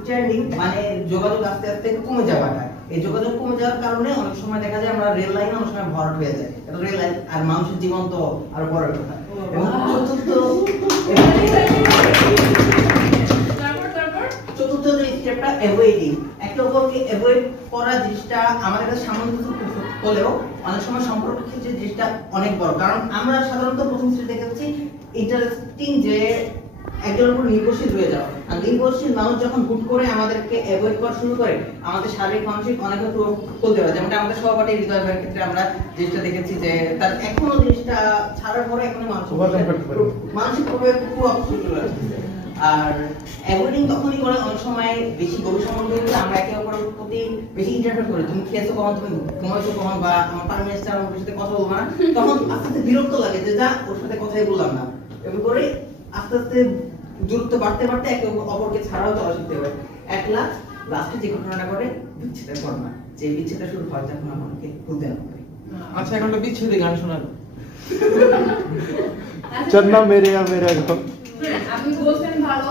Standing মানে যোগাযোগ আস্তে আস্তে কমে যাওয়াটা, এই যোগাযোগ কমে যাওয়ার কারণে অনেক সময় দেখা যায় আমরা রেল লাইনে অনেক সময় ভরাট হয়ে যায়, এটা রেল লাইন আর মানুষের জীবন তো আরো বড় কথা। এবং চতুর্থ যে স্টেপটা অ্যাভয়েডিং, একটা অপরকে অ্যাভয়েড করা জিনিসটা আমাদের কাছে সামান্য কিছু হলেও অনেক সময় সম্পর্কের ক্ষেত্রে জিনিসটা অনেক বড়। কারণ আমরা সাধারণত প্রথম স্টেজে দেখেছি ইন্টারেস্টিং যে একজনের উপর নির্ভরশীল হয়ে যাওয়া, আর নির্ভরশীল মানুষ যখন হুট করে আমাদেরকে অ্যাভয়েড করা শুরু করে আমাদের শারীরিক মানসিক অনেক ক্ষতি হয়। যেমন আমাদের সহপাঠী হৃদয় ভাইয়ের ক্ষেত্রে আমরা জিনিসটা দেখেছি যে তার এখনো জিনিসটা ছাড়ার পরে এখনো মানসিক প্রভাবে খুব চলে আসছে। আর অ্যাভয়েডিং তখনই করে অনেক সময় বেশি গভীর সম্পর্ক হলে আমরা একে অপরের প্রতি বেশি ইন্টারফেয়ার করি, তুমি খেয়েছো কখন, তুমি ঘুমাইছো কখন, বা আমার পারমিট আসছে আমার সাথে কথা বলবো না, তখন আস্তে আস্তে বিরক্ত লাগে যে যা ওর সাথে কথাই বললাম না। এভাবে করে আস্তে আস্তে দূরত্ব বাড়তে বাড়তে একে অপরকে ছাড়াও চলা শিখতে হবে। লাস্টে যে ঘটনাটা ঘটে বিচ্ছেদের ঘটনা, যে বিচ্ছেদটা শুরু হয় যখন আমাকে ভুলতে না পারে। আচ্ছা, এখন একটা বিচ্ছেদের গান শোনাবো। চন্না মেরে মেরে আপনি বলছেন ভালো,